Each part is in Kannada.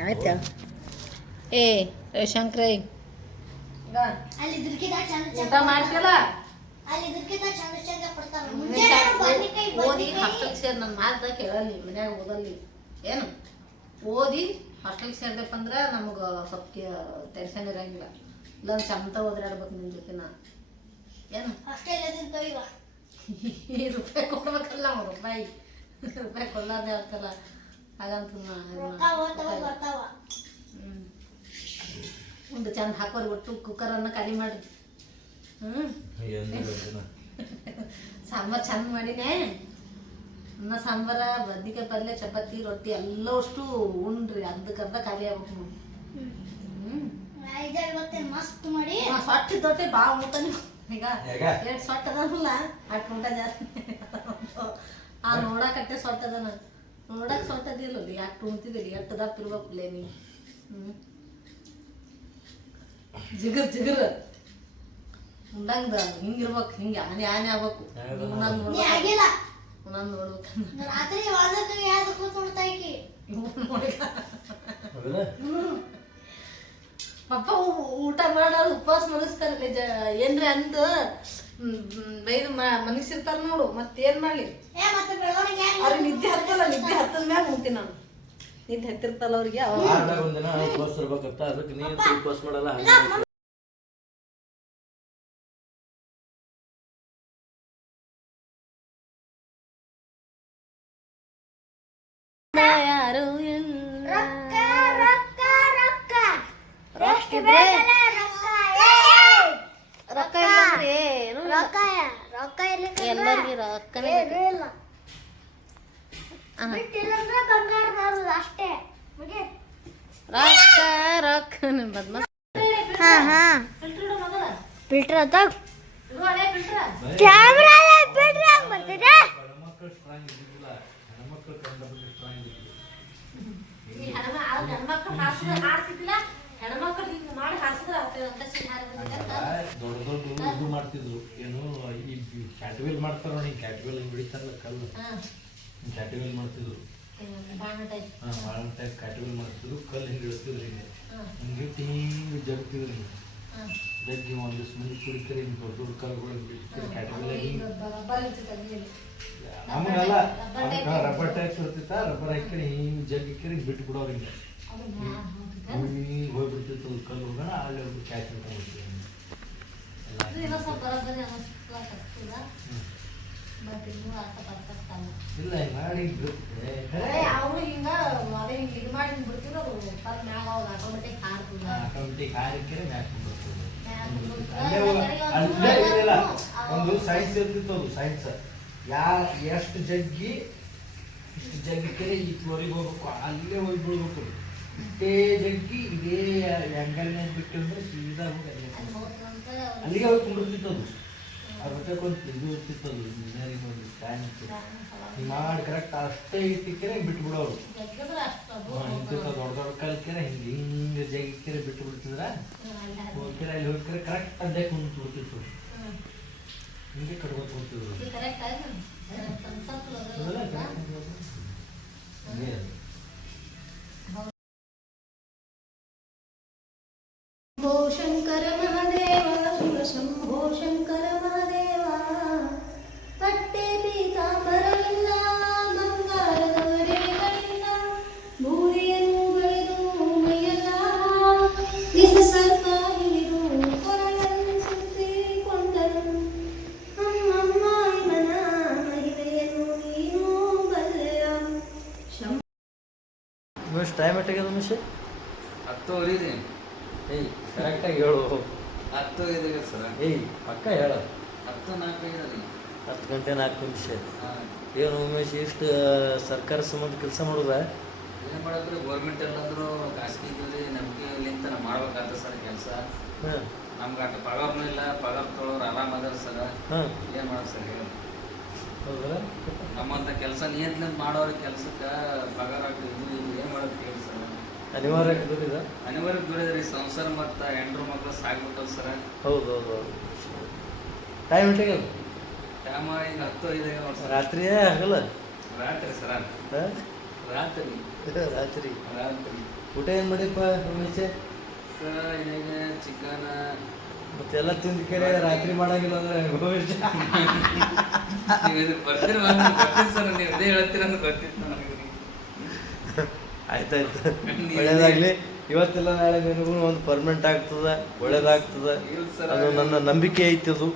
ಆಯ್ತಾ ಏ ರವಿಶಂಕರ ಊಟ ಮಾಡ್ತಿಲ್ಲ ಓದಿ ಹಾಸ್ಟೆಲ್ ಸೇರಿ ನನ್ನ ಮಾತ ಕೇಳಲ್ಲಿ ಮನ್ಯಾಗ ಓದಲ್ಲಿ ಏನು ಓದಿ ಹಾಸ್ಟೆಲ್ ಸೇರ್ದಪ್ಪ ಅಂದ್ರೆ ನಮಗೆ ಸ್ವಲ್ಪ ಟೆನ್ಷನ್ ಇರಂಗಿಲ್ಲ ಇಲ್ಲ ಚಂತ ಓದ್ರಾಡ್ಬೇಕು ನಿನ್ನ ಜೊತೆ ನಾ ಏನು ರೂಪಾಯಿ ಕೊಡ್ಬೇಕಲ್ಲ ನಾವು ರೂಪಾಯಿ ಕೊಡಲಾರ್ದೆ ಆಗ್ತಲ್ಲ ಹಾಗಂತ ಒಂದು ಚಂದ ಹಾಕೋರಿ ಒಟ್ಟು ಕುಕ್ಕರನ್ನು ಖಾಲಿ ಮಾಡಿ ಸಾಂಬಾರು ಚಂದ ಮಾಡಿನೇ ಅನ್ನ ಸಾಂಬಾರ ಬದ್ನಿಕಾಯಿ ಪಲ್ಯ ಚಪಾತಿ ರೊಟ್ಟಿ ಎಲ್ಲ ಅಷ್ಟು ಉಣ್ರಿ ಅರ್ಧಕ್ಕರ್ಧ ಖಾಲಿ ಆಗ್ಬೇಕು ಮಸ್ತ್ ಮಾಡಿ ಸೊಟ್ಟ ದೊಟ್ಟೆ ಬಾ ಊಟ ಈಗ ಎರಡು ಸೊಟ್ಟ ಅದಲ್ಲ ಅಟ್ ಊಟ ಜಾಸ್ತಿ ಆ ನೋಡಕಟ್ಟೆ ಸೊಟ್ಟ ಅದನ ನೋಡಕ್ ಸೊಟ್ಟ ಅದಿಲ್ಲ ಯಾಕೆ ಉಣ್ತಿದ್ದೀರಿ ಎಷ್ಟು ದಪ್ಪ ಇರ್ಬೇಕಲ್ಲೇ ನೀ ಜಿಗರ್ ಉಂಡಂಗ ಹಿಂಗಿರ್ಬೇಕು ಹಿಂಗೆ ಆನೆ ಆಗ್ಬೇಕು ಪಪ್ಪ ಊಟ ಮಾಡೋದು ಉಪವಾಸ ಮನಸ್ತಾರೆ ಏನ್ರಿ ಅಂದ ಬೈದು ಮನಸ್ಸಿರ್ತಾರ ನೋಡು ಮತ್ತೇನ್ ಮಾಡ್ಲಿ ಅವ್ರಿಗೆ ನಿದ್ದೆ ಹತ್ತಲ್ಲ ನಿದ್ದೆ ಹತ್ತದ ಮ್ಯಾಗ ಉಂತೀನಿ ನಾನು ನಿದ್ದೆ ಹತ್ತಿರ್ತಲ್ಲ ಅವ್ರಿಗೆ ಅದಕ್ಕೆ ನೀನು ಉಪವಾಸ ಮಾಡಲ್ಲ ಯಾರು ರೊಕ್ಕ ಎಲ್ಲರಿಗೆ ರೊಕ್ಕನೇ ರೊಕ್ಕ ಬದ್ಮ ಫಿಲ್ಟರ್ ಅದ ಕ್ಯಾಮ್ರಾ ಫಿಲ್ಟರ್ ಆಗಿ ಬರ್ತಿದೆ ದೊಡ್ಡ ದೊಡ್ಡ ಇದು ಮಾಡ್ತಿದ್ರು ಏನು ಈ ಕ್ಯಾಟ್ವೆಲ್ ಮಾಡ್ತಾರ ನೋಡಿ ಕ್ಯಾಟ್ವೆಲ್ ಹಿಡಿತಾರಲ್ಲ ಕಲ್ಲು ಕ್ಯಾಟ್ವೆಲ್ ಮಾಡ್ತಿದ್ರು ಬಾಳ ಟೈಪ್ ಕ್ಯಾಟ್ವೆಲ್ ಮಾಡ್ತಿದ್ರು ಕಲ್ಲು ಹಿಂಗೆ ಇಡ್ತಿದ್ರು ಹಿಂಗಿಟ್ಟು ಹಿಂಗೆ ಜಗ್ತಿದ್ರು ಜಗ್ಗಿ ಒಂದಿಷ್ಟು ಮಂದಿ ಕುಡಿತಾರೆ ಹಿಂಗೆ ದೊಡ್ಡ ದೊಡ್ಡ ಕಲ್ಲುಗಳು ಕ್ಯಾಟ್ವೆಲ್ ನಮಗಲ್ಲ ರಬ್ಬರ್ ಟೈಪ್ ಇರ್ತಿತ್ತ ರಬ್ಬರ್ ಹಾಕಿರಿ ಹಿಂಗೆ ಜಗ್ ಹಾಕಿರಿ ಬಿಟ್ಟು ಬಿಡೋರು ಹಿಂಗೆ ಹಿಂಗೆ ಹೋಗ್ಬಿಡ್ತಿತ್ತು ಕಲ್ಲು ಹೋಗೋಣ ಅಲ್ಲಿ ಹೋಗಿ ಕ್ಯಾಚ್ ಮಾಡ್ಕೊಂಡ್ಬಿಡ್ತೀವಿ ಇಲ್ಲ ಮಾಡಿ ಆಟೋಮೆಟಿಕ್ ಹಾರಿಕೆರೆ ಮ್ಯಾಕ್ ಒಂದು ಸೈನ್ಸ್ ಇರ್ತಿತ್ತು ಅದು ಸೈನ್ಸ್ ಎಷ್ಟು ಜಗ್ಗಿ ಇಷ್ಟು ಜಗ್ಗಿಕೆ ಈ ಫ್ಲೋರಿಗೆ ಹೋಗ್ಬೇಕು ಅಲ್ಲೇ ಹೋಗಿ ಬಿಡ್ಬೇಕು ಇಷ್ಟೇ ಜಗ್ಗಿ ಇದೇ ಅಂಗಲ್ನಾಗ ಬಿಟ್ಟು ಅಂದ್ರೆ ಸೀದಾ ಹೋಗಿ ಅಲ್ಲಿಗೆ ಹೋಗಿ ಕುಂಡಿರ್ತಿತ್ತು ಅದು ಅದಕ್ಕೊಂದು ಇದು ಇರ್ತಿತ್ತು ಅದು ಇಂಜಿನಿಯರಿಂಗ್ ಒಂದು ಸ್ಟ್ಯಾಂಡ್ ಇತ್ತು ಮಾಡಿ ಕರೆಕ್ಟ್ ಅಷ್ಟೇ ಇಟ್ಟಿಕೆರೆ ಬಿಟ್ಟು ಬಿಡೋರು ಇಂತಿತ್ತು ದೊಡ್ಡ ದೊಡ್ಡ ಕಲ್ಕೆರೆ ಹಿಂಗೆ ಹಿಂಗೆ ಜಗ್ಗಿಕೆರೆ ಬಿಟ್ಟು ಬಿಡ್ತಿದ್ರ ಹೋಗ್ಕೆರೆ ಅಲ್ಲಿ ಹೋಗ್ಕೆರೆ ಕರೆಕ್ಟ್ ಅಲ್ಲೇ ಕುಂತು ಬಿಡ್ತಿತ್ತು ಹಿಂಗೆ ಕಟ್ಕೊತ ಹೋಗ್ತಿದ್ರು ಶಂಭೋ ಶಂಕರ ಮಹಾದೇವ ಶಂಭೋ ಶಂಕರ ಮಹಾದೇವ ಪಟ್ಟೆ ಪೀತಾಂಬರವಿಲ್ಲ ಬಂಗಾರದ ಒಡೆಗಳಿಲ್ಲ ಬೂದಿಯನ್ನು ಬಳಿದು ಮೈಯೆಲ್ಲ ವಿಷ ಸರ್ಪ ಹಿಡಿದು ಕೊರಳನ್ನು ಸುತ್ತಿಕೊಂಡರು ಅಮ್ಮಮ್ಮ ಇವನ ಮಹಿಮೆಯನ್ನು ನೀನು ಬಲ್ಲೆಯ ಟೈಮ್ ಎಟ್ಟಾಗ್ಯದ ನಿಮಿಷ 10 ಇದೆ ಏಯ್ ಕರೆಕ್ಟಾಗಿ ಹೇಳು 10 ಇದೆ ಸರ್ ಏಯ್ ಪಕ್ಕ ಹೇಳ 10:45 10 ಗಂಟೆ 4 ನಿಮಿಷ ಏನು ಉಮೇಶ್ ಇಷ್ಟು ಸರ್ಕಾರ ಸಂಬಂಧ ಕೆಲಸ ಮಾಡೋದ ಏನು ಮಾಡಿದ್ರೆ ಗೌರ್ಮೆಂಟ್ ಎಲ್ಲಂದ್ರೂ ಖಾಸಗಿ ನಂಬಿಕೆಲಿಂತ ನಾವು ಮಾಡ್ಬೇಕಾಗ್ತದೆ ಸರ್ ಕೆಲಸ ನಮ್ಗೆ ಅಷ್ಟು ಪಗಾರನೂ ಇಲ್ಲ ಪಗಾರ ತೊಳೋರು ಆರಾಮ ಅದಾರ ಸರ್ ಏನು ಮಾಡೋದು ಸರ್ ಹೇಳಿ ಹೌದಾ ನಮ್ಮಂಥ ಕೆಲಸ ನಿಯಂತ್ರಿತ ಮಾಡೋರಿಗೆ ಕೆಲಸಕ್ಕೆ ಪಗಾರ ಇದು ಏನು ಮಾಡೋದು ಹೇಳಿ ಸರ್ ಅನಿವಾರ್ಯ ದುಡಿದ ಅನಿವಾರ್ಯ ದುಡಿದ್ರಿ ಸಂಸಾರ ಮತ್ತು ಹೆಂಡ್ರು ಮಕ್ಕಳು ಸಾಕ್ಬಿಟ್ಟವು ಸರ್ ಹೌದು ಹೌದು ಹೌದು ಟೈಮ್ ಎಷ್ಟಾಗ್ಯದ ಟೈಮ್ ಈಗ 10:05 ರಾತ್ರಿಯೇ ಆಗಲ್ಲ ರಾತ್ರಿ ಸರ್ ರಾತ್ರಿ ರಾತ್ರಿ ರಾತ್ರಿ ಊಟ ಏನು ಮಾಡಿಪ್ಪ ರಮೇಶ? ಏನಿದೆ ಚಿಕನ್ ಮತ್ತೆಲ್ಲ ತಿಂದ ಕೇಳಿ ರಾತ್ರಿ ಮಾಡಂಗಿಲ್ಲ ಅಂದ್ರೆ ರಮೇಶ ನೀವು ಬರ್ತೀರಿ ಬರ್ತೀನಿ ಸರ್ ನೀವು ಇದೇ ಹೇಳ್ತೀರ ಅಂತ ಗೊತ್ತಿತ್ತು ನನಗೆ. ಆಯ್ತಾಯ್ತು, ಒಳ್ಳೇದಾಗಲಿ. ಇವತ್ತೆಲ್ಲ ನಾಳೆ ನಿನಗೂ ಒಂದು ಪರ್ಮನೆಂಟ್ ಆಗ್ತದೆ, ಒಳ್ಳೇದಾಗ್ತದೆ. ಇಲ್ಲ ಸರ್, ಅದು ನನ್ನ ನಂಬಿಕೆ ಐತಿ. ಅದು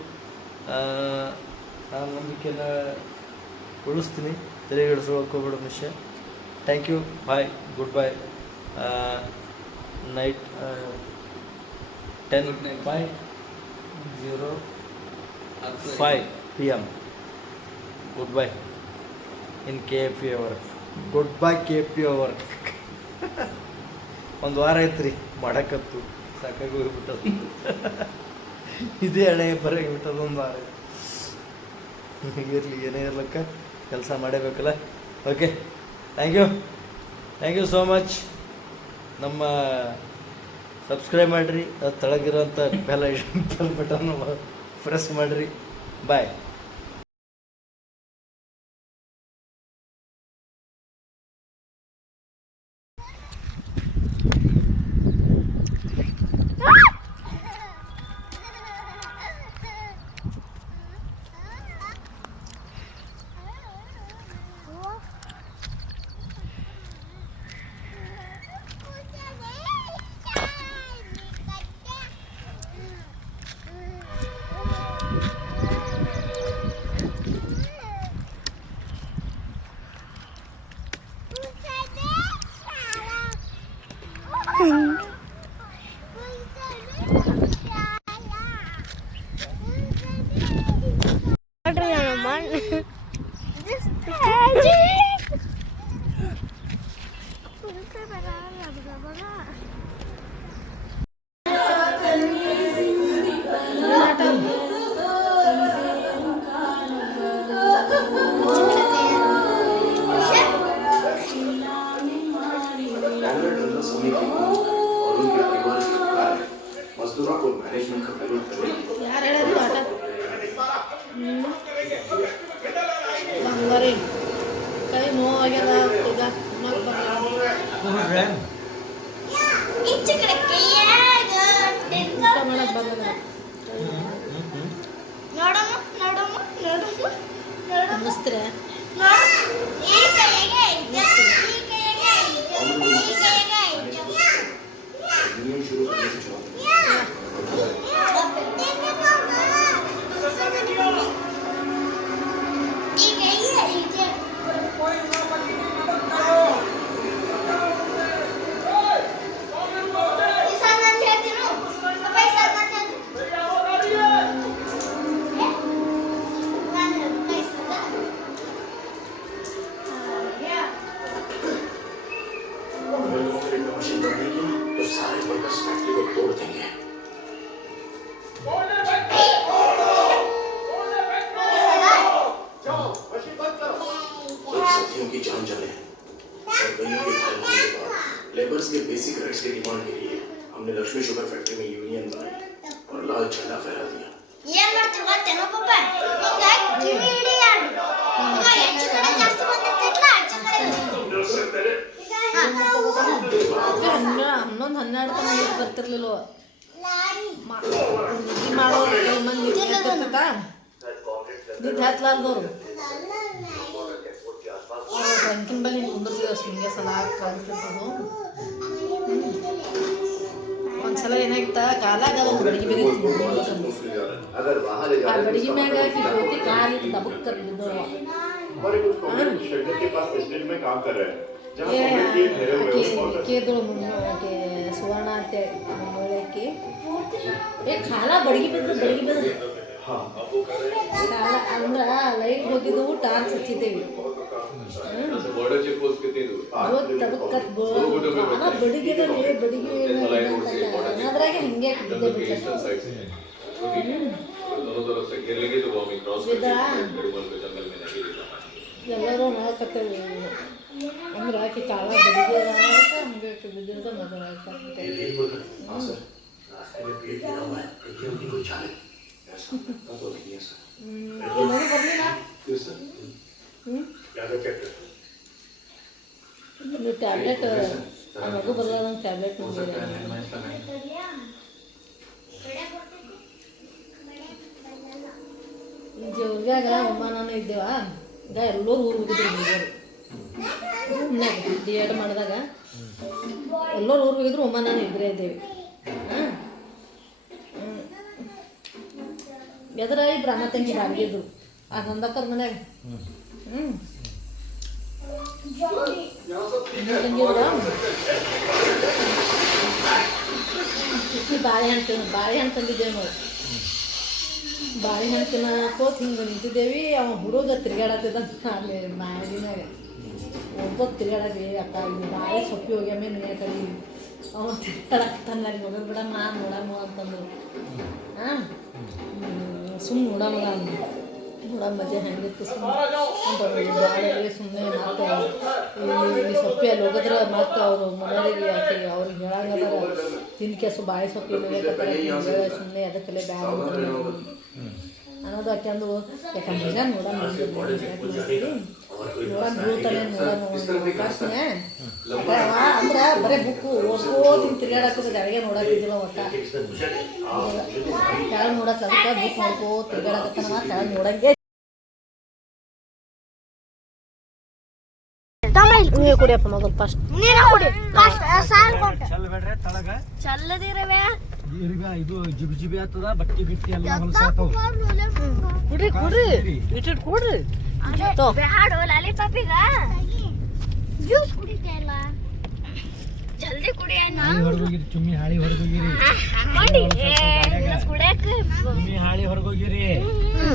ಆ ನಂಬಿಕೆನ ಉಳಿಸ್ತೀನಿ. ತೆರೆಗಿಡಿಸ್ಕೊಳಕ್ಕೆ ಹೋಗ್ಬೇಡ ಮಿಶ್ಯ. Thank you, bye, good bye. Night 10:05 PM. Good bye in KFP hour. Good bye KFP hour. ಒಂದು ವಾರ ಐತ್ರಿ ಮಾಡಕತ್ತು, ಸಾಕಾಗಿ ಹೋಗ್ಬಿಟ್ಟದು. ಇದೇ ಹಣೆ ಬರೋಗ್ಬಿಟ್ಟದು. ಒಂದು ವಾರ ಇರಲಿ, ಏನೇ ಇರ್ಲಕ್ಕ ಕೆಲಸ ಮಾಡಬೇಕಲ್ಲ. Okay, thank you so much. ನಮ್ಮ ಸಬ್ಸ್ಕ್ರೈಬ್ ಮಾಡಿರಿ, ಅದು ತೆಳಗಿರೋಂಥ ಬೆಲ್ ಬಟನ್ ಪ್ರೆಸ್ ಮಾಡಿರಿ. ಬಾಯ್. मजदूरों को मैनेजमेंट का विरोध करेगी। ಯಾರು ಹೇಳಿದ್ರು ಆಟ ಬಂಗಾರಿ ಕೈ ನೋವಾಗ್ಯದ. ಈಗ ಊಟ ಮಾಡಕ್ ಬರಲ್ಲ. ಅನ್ನಿಸ್ತೀರ यूनियन शुरू करने की मशीन बनेगी तो सारे वर्कर्स फैक्ट्री को तोड़ देंगे। साथियों की जान चले और दुनिया के घायल होने के बाद लेबर्स के बेसिक राइट्स की डिमांड के लिए हमने लक्ष्मी शुगर फैक्ट्री में यूनियन बनाई और लाल झंडा फहरा दिया। ಏನ್ ಮಾಡ್ತೀವಿ ಗೊತ್ತೇನೋ ಪಾಪ, ಹಿಂಗ ಕಿವಿ ಹಿಡಿಯಾಡು. ಈಗ ಹೆಚ್ಚು ಕಡೆ ಜಾಸ್ತಿ ಬಂದಿರ್ತೈತ್ಲ, ಆಚೆ ಕಡೆ ಹನ್ನೊಂದು 12 ತನಕ ನೀರು ಬರ್ತಿರ್ಲಿಲ್ಲ. ನಿದ್ದೆ ಮಾಡೋರು ಕೆಲವು ಮಂದಿ ನಿದ್ದೆ ಹತ್ಲಾರ್ದವ್ರು ಟ್ರಂಕಿನ ಬಲ್ಲಿ ಕುಂದಿರ್ತೀವಿ. ಹಿಂಗೆ ಸಲ ಕಾಣ್ತಿರ್ತದು. ಒಂದ್ಸಲ ಏನಾಗಿತ್ತ, ಕಾಲಾಗ ಒಂದು ಬಡಗಿ ಬೇರೆ ಆ ಬಡಗಿ ಮ್ಯಾಗ ಜ್ಯೋತಿ ಕಾಲಿಟ್ಟು ದಬಕ್ ಕೇದಳು ಆಕೆ ಸುವರ್ಣ ಅಂತ ಒಳ್ಳೆಕಿ ಕಾಲ ಬಡಗಿ ಬಿದ್ದು ಕಾಲ ಅಂದ್ರ ಲೈಟ್ ಹೋಗಿದ್ದವು, ಟಾರ್ಚ್ ಹಚ್ಚಿದ್ದೇವಿ. ಬಡಿಗೆ ಅನ್ನೋದ್ರಾಗೆ ಹಿಂಗೆ ಎಲ್ಲರೂ ಮಾಡಕತ್ತೇವಿ. ಅಂದ್ರೆ ಆಕೆ ಕಾಲ ಬಡಿಗೆ ಹಂಗೆ ಬಿದ್ದಿರ್ತ ಮದುವೆ ಬರ್ಲಿಲ್ಲ. ಇದು ಟ್ಯಾಬ್ಲೆಟ್ ಆ ಮಗು ಬರಲಾರ್ದಂಗೆ ಟ್ಯಾಬ್ಲೆಟ್ ನುಂಗಿದೆ ಜೋರ್ಗಾಗ ಅಮ್ಮ ನಾನು ಇದ್ದೇವ ಈಗ ಎಲ್ಲರೂ ಊರು ಹೋಗಿದ್ರು ಹುಡುಗರು ರೂಮ್ನಾಗ D.Ed ಮಾಡಿದಾಗ ಎಲ್ಲರೂ ಊರು ಹೋಗಿದ್ರು ಅಮ್ಮ ನಾನು ಇಬ್ಬರೇ ಇದ್ದೇವೆ ಎದ್ರ ಇಬ್ರು ಅಣ್ಣ ತಂಗಿ ಬಾಡಿಗೆದ್ರು ಆ ನಂದಕ್ಕರ ಮನ್ಯಾಗ ಬಾಳೆಹಣ್ಣು ತಂದಿದ್ದೇವೆ ನಾವು ಬಾಳೆಹಣ್ಣು ತಿನ್ನಕೋತ್ ಹಿಂಗೆ ನಿಂತಿದ್ದೇವೆ ಅವ ಹುಡುಗ ತಿರ್ಗಾಡತ್ತಿದ್ದ ಅಲ್ಲಿ ಮ್ಯಾಗಿನಾಗ ಒಬ್ಬ ತಿರ್ಗಾಡವಿ ಅಕ್ಕ ಇಲ್ಲಿ ಬಾಳೆ ಸೊಪ್ಪಿ ಹೋಗ್ಯಾಮೆ ನೀ ಕಡೆ ಅವ ತಿರ್ಗಾಡತ್ತಾನ ಅಲ್ಲಿ ನೋಡೋದು ಬಿಡ ನಾನು ನೋಡಮ್ಮ ಅಂತಂದು ಹಾಂ ಸುಮ್ಮನೆ ನೋಡಮ್ಮ ನೋಡಮ್ಮ ಮಜೆ ಹೆಂಗಿತ್ತು ಸುಮ್ಮನೆ ಬಾಳೆ ಸುಮ್ಮನೆ ಮತ್ತೆ ಇಲ್ಲಿ ಸೊಪ್ಪಿ ಅಲ್ಲಿ ಹೋಗಿದ್ರೆ ಮತ್ತೆ ಅವರು ಮನೆಯವರಿಗೆ ಆಕೆ ಅವ್ರಿಗೆ ಹೇಳಂಗದಾರ ತಿನ್ಕೆಸು ಬಾಳೆ ಸೊಪ್ಪಿ ಸುಮ್ಮನೆ ಅದಕ್ಕೆಲ್ಲ ಬ್ಯಾಡ ಅನ್ನೋದು ಯಾಕೆಂದು ಯಾಕಂದ್ರೆ ನೋಡೋಣ ಬೀಳ್ತಾನೆ ನೋಡ್ತಾನೆ ಅಂದ್ರೆ ಬರೀ ಬುಕ್ಕು ಓದ್ಕೋತೀನಿ ತಿರ್ಗಾಡಕ್ಕೆ ಅಡಿಗೆ ನೋಡಕ್ಕಿದ್ದಿಲ್ಲ ಒಟ್ಟ ಕೆಳಗೆ ನೋಡಕ್ಕೆ ಅದಕ್ಕೆ ಬುಕ್ ನೋಡ್ಕೋ ತಿರ್ಗಾಡಕತ್ತಾನ ಕೆಳಗೆ ನೋಡಂಗೆ ನೀರು ಕುಡಿಯಪ್ಪ ಮೊದಲು ಫಸ್ಟ್ ಚಲ್ಲದಿರವೇ ಇದು ಜಿಬಿ ಜಿಬಿ ಆಗ್ತದ ಬಟ್ಟಿ ಬಿಟ್ಟಿ ಎಲ್ಲ ಹೊಲಸಾತಾವ ಕುಡ್ರಿ ಕುಡ್ರಿ ಇಟ್ಟಿಟ್ಟು ಕುಡ್ರಿ ಬ್ಯಾಡು ಲಾಲಿಪಾಪಿಗ ಜ್ಯೂಸ್ ಕುಡಿತೇಲ್ಲ ಜಲ್ದಿ ಕುಡಿ ಹಾಳಿ ಹೊರಗೋಗಿರಿ ಚುಮ್ಮಿ ಹಾಳಿ ಹೊರಗೋಗಿರಿ ಚುಮ್ಮಿ ಹಾಳಿ ಹೊರಗೋಗಿರಿ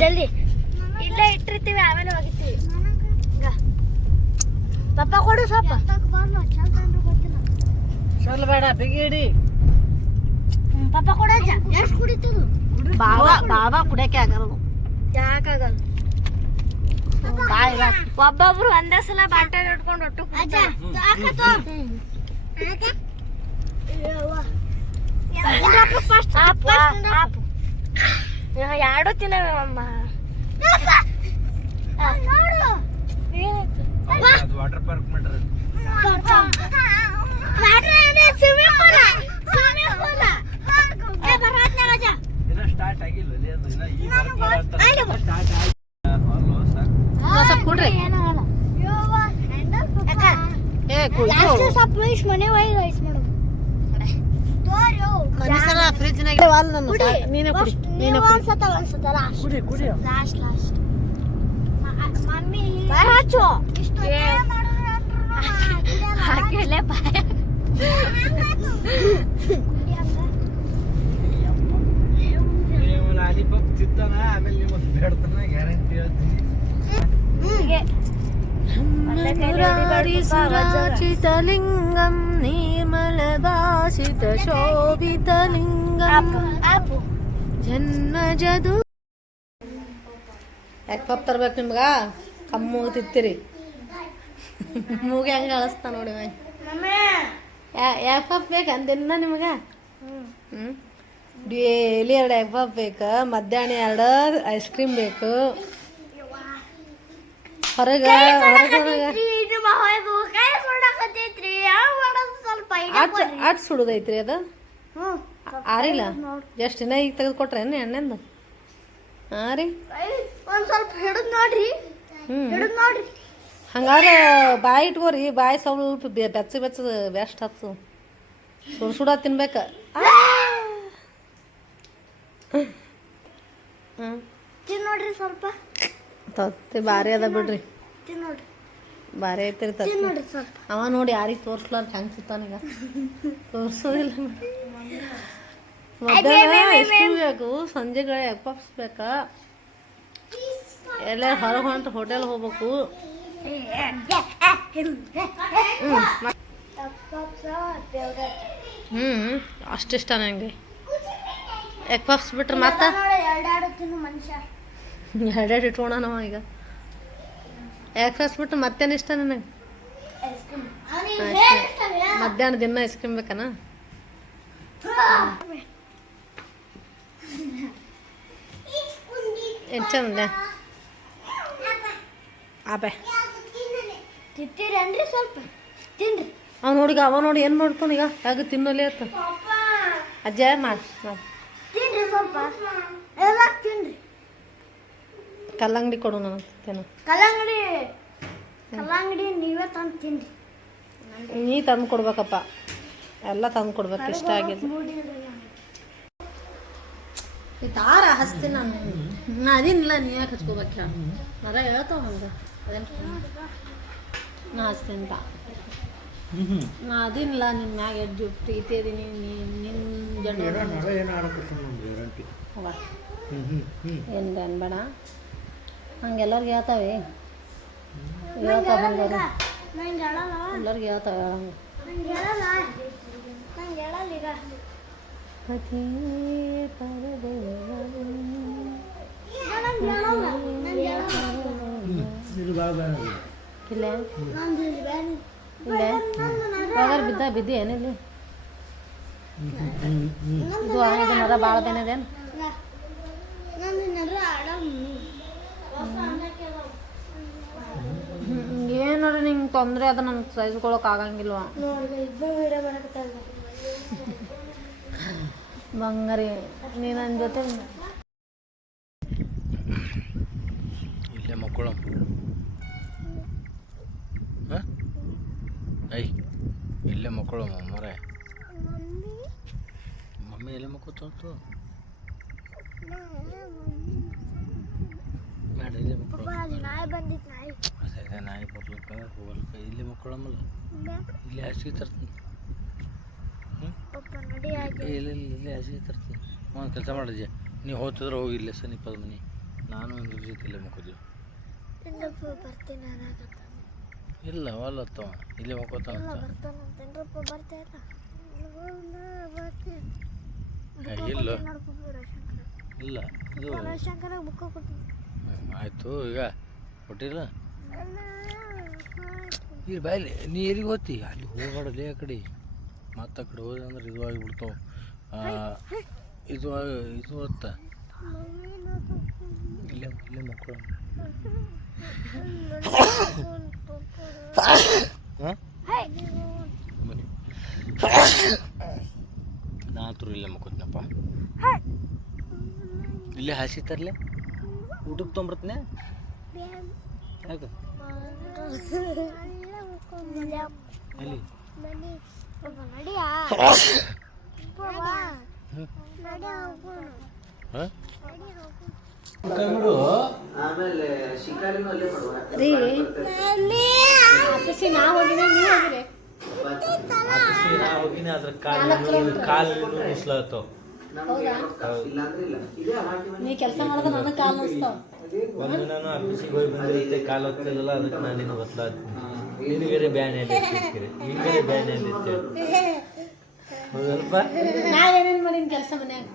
ಜಲ್ದಿ ಇಲ್ಲೇ ಇಟ್ಟಿರ್ತೀವಿ ಆಮೇಲೆ ಹೋಗಿರ್ತೀವಿ ಪಪ್ಪ ಕೊಡು ಸ್ವಲ್ಪ ಚಲ್ ಬೇಡ ಬಿಗಿಡಿ ಪಪ್ಪ ಕೊಡ ಎಷ್ಟು ಕುಡಿತದು ಬಾಬಾ ಕುಡಿಯಕ್ಕೆ ಆಗಲ್ಲ ಯಾಕಾಗಲ್ಲ ಒಬ್ಬೊಬ್ರು ಒಂದೇ ಸಲ ಬಾಟಲ್ ಇಟ್ಕೊಂಡು ಒಟ್ಟು ಎರಡು ತಿನ್ನವೆ ಅಮ್ಮ ವಾಟರ್ ಪಾರ್ಕ್ ಮಾಡ್ರಿ ಇನ್ನ ಸ್ಟಾರ್ಟ್ ಆಗಿಲ್ಲ ಸ್ಟಾರ್ಟ್ ಆಗಿ ಸ್ವಲ್ಪ ಕುಡ್ರಿ ಮನೆ ಒಳಗೆ ರೈಸ್ ಮಾಡೋದು ಮನುಷ್ಯನ ಫ್ರಿಜ್ನಾಗ ನೀನೇ ಕುಡಿ ನೀನೇ ಒಂದ್ಸತ ಕುಡಿ ಕುಡಿ ಲಾಸ್ಟ್ ಮಮ್ಮಿ ಹಚ್ಚು ಹಾಕಿಲ್ಲ ಬಾಯ ನೀವು ಲಾಲಿಪಾಪ್ ತಿಂತಾನ ಆಮೇಲೆ ನೀವು ಬೇಡ್ತಾನ ಗ್ಯಾರಂಟಿ ಹೇಳ್ತೀನಿ ಸುರಾಚಿತಲಿಂಗಂ ನಿರ್ಮಲಭಾಸಿತ ಶೋಭಿತಲಿಂಗಂ ಜನ್ಮಜದು ಯಾಕೆ ಪಪ್ ತರ್ಬೇಕು ನಿಮ್ಗ ಕಮ್ಮು ತಿಂತೀರಿ ಮೂಗೆ ಹಂಗೆ ಅಳಿಸ್ತಾ ನೋಡಿ ಯಾಕೆ ಪಪ್ ಬೇಕು ಅಂದಿನ ನಿಮ್ಗೆ ಡೇಲಿ 2 ಎಗ್ ಪಪ್ ಬೇಕು ಮಧ್ಯಾಹ್ನ 2 ಐಸ್ ಕ್ರೀಮ್ ಬೇಕು ಹೊರಗೆ ಅಟ್ ಸುಡುದೈತ್ರಿ ಅದು ಆರಿಲ್ಲ ಎಷ್ಟು ದಿನ ಈಗ ತೆಗೆದು ಕೊಟ್ರೇನು ಎಣ್ಣೆಂದು ಹಾಂ ರೀ ಒಂದ್ ಸ್ವಲ್ಪ ಹಿಡಿದು ನೋಡ್ರಿ ಹಿಡಿದು ನೋಡ್ರಿ ಹಂಗಾದ್ರೆ ಬಾಯಿ ಇಟ್ಕೋರಿ ಬಾಯಿ ಸ್ವಲ್ಪ ಬೆಚ್ಚ ಬೆಸ್ಟ್ ಹಚ್ಚು ಸುಡ ತಿನ್ಬೇಕ ತಿನ್ ನೋಡ್ರಿ ಸ್ವಲ್ಪ ತತ್ತಿ ಭಾರಿ ಅದ ಬಿಡ್ರಿ ತಿನ್ ನೋಡ್ರಿ ಭಾರಿ ಐತಿರಿ ತತ್ತಿ ನೋಡ್ರಿ ಸ್ವಲ್ಪ ಅವ ನೋಡಿ ಯಾರಿಗೆ ತೋರ್ಸ್ಲಾರ ಹೆಂಗೆ ಸಿಗ್ತಾನೀಗ ತೋರ್ಸೋದಿಲ್ಲ ಮಧ್ಯಾಹ್ನ ಐಸ್ ಕ್ರೀಮ್ ಬೇಕು ಸಂಜೆಗಳ ಎಗ್ ಪಪ್ಸ್ ಬೇಕಾ ಎಲ್ಲ ಹೊರಗೆ ಹೊಂಟು ಹೋಟೆಲ್ ಹೋಗ್ಬೇಕು ಅಷ್ಟಿಷ್ಟ ನನಗೆ ಎಗ್ ಪಪ್ಸ್ ಬಿಟ್ರೆ ಮತ್ತೆ ಎರಡೆರಡು ಇಟ್ಕೋಣ ನಾವು ಈಗ ಎಗ್ ಪಪ್ಸ್ ಬಿಟ್ರೆ ಮತ್ತೇನು ಇಷ್ಟ ನನಗೆ ಮಧ್ಯಾಹ್ನ ದಿನ ಐಸ್ ಕ್ರೀಮ್ ಬೇಕನ ಏನು ಚಂದ ಆಬೆ ತಿಂತೀರೇನ್ರಿ ಸ್ವಲ್ಪ ತಿನ್ರಿ ಅವ ನೋಡಿ ಏನು ಮಾಡ್ತಾನ ಈಗ ಯಾಕೆ ತಿನ್ನಲಿ ಅಂತ ಅಜ್ಜ ಮಾಡಿ ತಿನ್ರಿ ಸ್ವಲ್ಪ ಎಲ್ಲ ತಿನ್ರಿ ಕಲ್ಲಂಗಡಿ ಕೊಡು ನನಗೆ ತಿನ್ನು ಕಲ್ಲಂಗಡಿ ನೀವೇ ತಂದು ತಿನ್ರಿ ನೀ ತಂದು ಕೊಡ್ಬೇಕಪ್ಪ ಎಲ್ಲ ತಂದು ಕೊಡ್ಬೇಕು ಇಷ್ಟ ಆಗಿದೆ ಈ ತಾರ ಹಚ್ತೀನಿ ನಾನು ಅದಿನಿಲ್ಲ ನೀ ಯಾಕೆ ಹಚ್ಕೋಬೇಕು ಹೇಳ ಮರ ಹೇಳ್ತಾವ ಹಂಗೆ ಅದೇನು ನಾ ಹಚ್ತೀನಿ ತಾ ನಾ ಅದಿನಿಲ್ಲ ನಿನ್ನ ಮ್ಯಾಗ ಎಡ್ಜು ಪ್ರೀತಿ ಅದೀನಿ ನಿನ್ನ ಜನ ಏನು ಅನ್ಬೇಡ ಹಂಗೆ ಎಲ್ಲರಿಗೆ ಹೇಳ್ತಾವೆ ನಂಗೆ ಎಲ್ಲರಿಗೆ ಹೇಳ್ತಾವೆ ಹೇಳಲ್ಲ ಈಗ ಇಲ್ಲೇ ಇಲ್ಲೇ ಯಾವಾಗಾರು ಬಿದ್ದಿ ಏನಿಲ್ಲ ಇದು ಇದು ಮರ ಭಾಳ ಬೇನದೇನು ಏನು ನೋಡ್ರಿ ನಿಂಗೆ ತೊಂದರೆ ಅದ ನನಗೆ ಸಹಿಸ್ಕೊಳಕ್ ಆಗಂಗಿಲ್ವ ಬಂಗಾರಿ ನೀ ನನ್ನ ಜೊತೆ ಇಲ್ಲೇ ಮಕ್ಕಳು ಐ ಇಲ್ಲೇ ಮಕ್ಕಳು ಮರೆ ಮಮ್ಮಿ ಎಲ್ಲೇ ಮಕ್ಕಳು ಬೇಡ ಇಲ್ಲೇ ಮಕ್ಕಳು ಅದೇ ನಾಯಿ ಬರ್ಲಿಕ್ಕೆ ಹೋಗ್ಲಿಕ್ಕೆ ಇಲ್ಲೇ ಮಕ್ಕಳಮ್ಮಲ್ಲ ಇಲ್ಲೇ ಹಾಸಿಗೆ ತರ್ತೀನಿ ಇಲ್ಲೇ ಹಾಸಿಗೆ ತರ್ತೀನಿ ಒಂದು ಕೆಲಸ ಮಾಡಿದ್ಯ ನೀವು ಹೋಗ್ತಿದ್ರೆ ಹೋಗಿ ಇಲ್ಲೇ ಸನಿಪದ ಮನೆ ನಾನು ಇದ್ರ ಜೊತೆ ಇಲ್ಲೇ ಮಕ್ಕೋತೀವಿ ಇಲ್ಲ ಒಲ್ಲತ್ತವ ಇಲ್ಲೇ ಮಕ್ಕೋತಾವ ಇಲ್ಲ ಇಲ್ಲ ಇದು ಆಯಿತು ಈಗ ಕೊಟ್ಟಿಲ್ಲ ಈಗ ಬಾಯಲ್ಲಿ ನೀ ಎಲ್ಲಿಗೆ ಹೋಗ್ತಿ ಅಲ್ಲಿ ಹೋಗ್ಬಾಡಲಿ ಆ ಕಡೆ ಮತ್ತೆ ಆ ಕಡೆ ಹೋದ್ರೆ ಅಂದ್ರೆ ಇದು ಆಗಿಬಿಡ್ತಾವೆ ಇದು ಹೊತ್ತ ಇಲ್ಲೇ ಮಕ್ಕಳು ಬನ್ನಿ ನಾತ್ರು ಇಲ್ಲೇ ಮಕ್ಕೋತೀನಪ್ಪ ಇಲ್ಲೇ ಹಾಸಿ ತರಲೆ ಊಟಕ್ಕೆ ತೊಗೊಂಬರ್ತೀನಿ ಯಾಕೆ ಅಲ್ಲಿ ಬಿಡು ಆಮೇಲೆ ಶಿಕಾರಿನೂ ಅಲ್ಲೇ ಮಾಡುವ ನಾ ಹೋಗಿನಿ ಅದ್ರ ಕಾಲು ಮುಸ್ಲಾತವ ನೀ ಕೆಲಸ ಮಾಡಿದ್ರೆ ನನಗೆ ಕಾಲು ನೋಸ್ತಾವ ಒಂದು ನಾನು ಆಫೀಸಿಗೆ ಹೋಗಿ ಬಂದಿರುತ್ತೆ ಕಾಲು ಹೊತ್ತಿಲ್ಲ ಅದಕ್ಕೆ ನಾನು ನಿನ್ನ ಗೊತ್ತಾಗ್ತೀನಿ ನಿನಗರೆ ಬ್ಯಾನಲ್ಲಿ ಇರ್ತೀರಿ ಹಿಂಗರೆ ಬ್ಯಾನಲ್ಲಿ ಇರ್ತೇವೆ ಹೌದಲ್ಪ ನಾವೇನೇನು ಮಾಡೀನಿ ಕೆಲಸ ಮನ್ಯಾಗ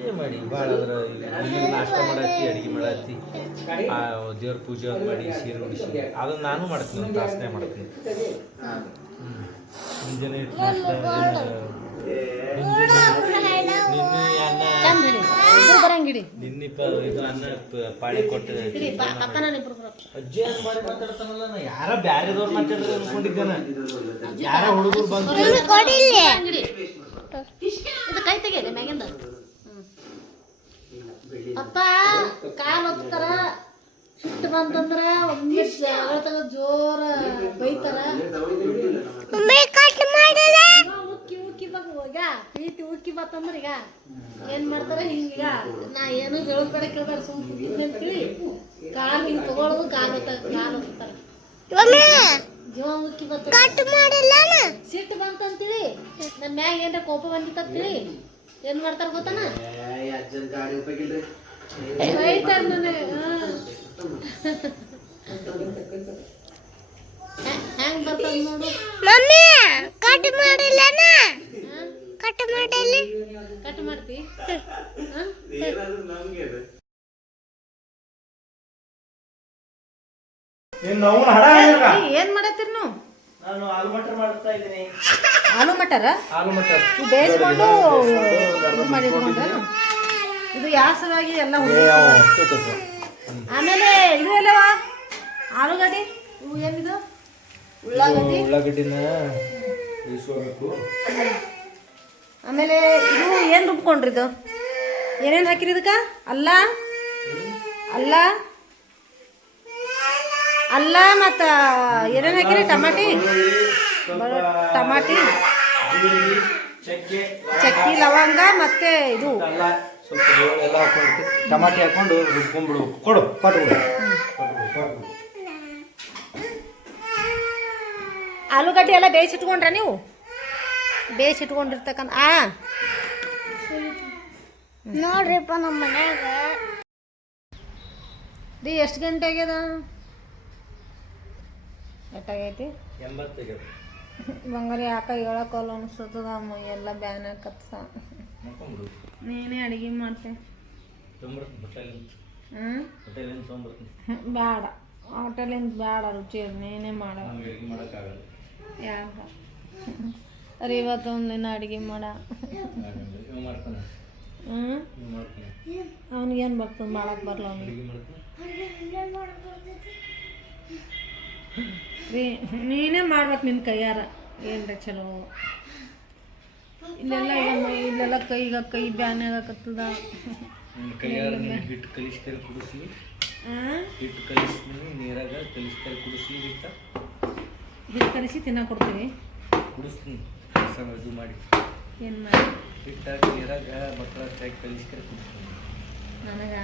ಏನು ಮಾಡಿ ಭಾಳ ಅದ್ರ ನಾಷ್ಟ ಮಾಡತ್ತಿ ಅಡುಗೆ ಮಾಡತ್ತಿ ದೇವ್ರ ಪೂಜೆ ಒಂದು ಮಾಡಿ ಸೀರೆ ಉಡಿಸಿ ಅದನ್ನು ನಾನು ಮಾಡ್ತೀನಿ ಒಂದು ತಾಸನೆ ಮಾಡ್ತೀನಿ ಮುಂಜಾನೆ ನಿನ್ನೆ ಇದು ಅನ್ನ ಪಾಳಿ ಕೊಟ್ಟು ಅಜ್ಜಿ ಅಂತ ಮಾಡಿ ಮಾತಾಡ್ತಾನಲ್ಲ ನಾ ಯಾರ ಬ್ಯಾರೆದವ್ರು ಮಾತಾಡಿದ್ರೆ ಅನ್ಕೊಂಡಿದ್ದೇನ ಯಾರ ಹುಡುಗರು ಬಂದು ಕೈ ತೆಗೆಯಲಿ ಮ್ಯಾಗಿಂದ ಅಪ್ಪ ಕಾಲು ಹೊತ್ತಾರ ಸಿಟ್ಟು ಬಂತಂದ್ರ ಒಮ್ಮೆ ಜೋರ ಬೈತಾರ ಉಕ್ಕಿ ಹೋಗ ಪ್ರೀತಿ ಉಕ್ಕಿ ಬತ್ತಂದ್ರ ಈಗ ಏನ್ ಮಾಡ್ತಾರ ಹಿಂಗ ನಾ ಏನು ಹೇಳಬೇಡ ಕೇಳ್ಬೇಡ ಸುಮ್ಮನೆ ಅಂತೇಳಿ ಕಾಲು ಹಿಂಗ್ ತಗೊಳೋದು ಕಾಲು ಹೊತ್ತಾರ ಜೀವ ಉಕ್ಕಿ ಬತ್ತ ಸಿಟ್ಟು ಬಂತಂತೇಳಿ ನನ್ನ ಮ್ಯಾಗ ಏನ್ರ ಕೋಪ ಬಂದಿತ್ತಂತೇಳಿ ಏನ್ ಮಾಡ್ತಾರ ಗೊತ್ತಾನ ಬೈತಾರ ನನಗೆ ಹೆಂಗ್ ಬರ್ತದ ನೋಡು ಕಟ್ ಮಾಡ್ತಿ ಏನ್ ಮಾಡತ್ತೀರಿ ನೀವು ನಾನು ಆಲೂ ಮಟರ್ ಮಾಡ್ತಾ ಇದ್ದೀನಿ ಆಲೂ ಮಟರ್ ಬೇಯಿಸ್ಕೊಂಡು ಮಾಡಿದ್ಕೊಂಡ್ರ ಇದು ಯಾಸವಾಗಿ ಎಲ್ಲ ಆಮೇಲೆ ಇದು ಎಲ್ಲವಾ ಆಲೂಗಡ್ಡೆ ಇವು ಏನಿದು ಉಳ್ಳಾಗಡ್ಡಿ ಉಳ್ಳಾಗಡ್ಡಿನ ಬೇಯಿಸ್ಕೋಬೇಕು. ಆಮೇಲೆ ಇದು ಏನು ರುಬ್ಕೊಂಡ್ರಿ ಇದು ಏನೇನು ಹಾಕಿರಿ ಇದಕ್ಕೆ ಅಲ್ಲ ಅಲ್ಲ ಅಲ್ಲ ಮತ್ತು ಏನೇನು ಹಾಕಿರಿ ಟಮಾಟಿ ಟಮಾಟಿ ಜೀರಿಗೆ, ಚಕ್ಕೆ, ಚಕ್ಕಿ ಲವಂಗ ಮತ್ತು ಇದು ಎಲ್ಲ ಸ್ವಲ್ಪ ಎಲ್ಲ ಹಾಕೊಂಡು ಟಮಾಟಿ ಹಾಕೊಂಡು ರುಬ್ಕೊಂಡ್ಬಿಡ್ಬೇಕು. ಕೊಟ್ಬಿಡು. ಆಲೂಗಡ್ಡೆ ಎಲ್ಲ ಬೇಯಿಸಿಟ್ಕೊಂಡ್ರ ನೀವು ಬೇಯಿಸಿಟ್ಕೊಂಡಿರ್ತಕ್ಕಂಥ ನೋಡ್ರಿಪ್ಪ ನಮ್ಮ ಮನ್ಯಾಗ ರೀ ಎಷ್ಟು ಗಂಟೆ ಆಗ್ಯದ ಎಷ್ಟಾಗೈತಿ 80 ಬಂಗಾರಿ ಯಾಕ ಹೇಳಕ್ಕಲ್ಲ ಅನ್ಸತ್ತದ ಎಲ್ಲ ಬ್ಯಾನ್ ಹಾಕತ್ತ ನೀನೇ ಅಡುಗೆ ಮಾಡ್ತೆ ಬೇಡ ಹೋಟೆಲಿಂದ ಬೇಡ ರುಚಿ ನೀನೇ ಮಾಡ ಯಾಕ ಅರೆ ಇವತ್ತೊಂದು ದಿನ ಅಡುಗೆ ಮಾಡ ಅವ್ನಿಗೇನು ಬರ್ತದೆ ಮಾಡಕ್ಕೆ ಬರಲ್ಲ ಅವ್ನಿಗೆ ರೀ ನೀನೇ ಮಾಡ್ಬೇಕು ನಿನ್ನ ಕೈಯಾರ ಏನ್ರ ಚಲೋ ಇಲ್ಲೆಲ್ಲ ಕೈ ಬ್ಯಾನ್ ಆಗಕತ್ತದ ಕೈಯಾರ ಹಿಟ್ಟು ಕಲಿಸ್ಕರಿ ಕುಡಿಸಿ ಹಿಟ್ಟು ಕಲಿಸ್ತೀನಿ ನೀರಾಗ ಕಲಿಸ್ಕರಿ ಕುಡಿಸಿ ಹಿಟ್ಟು ಕಲಿಸಿ ತಿನ್ನಕ್ಕೆ ಕೊಡ್ತೀವಿ ಕುಡಿಸ್ತೀನಿ ಇದು ಮಾಡಿ ಏನು ಮಾಡಿ ಹಿಟ್ಟಾಗ ನೀರಾಗ ಮಕ್ಕಳ ಕೈ ಕಲಿಸ್ಕರಿ ಕುಡಿಸ್ತೀನಿ ನನಗೆ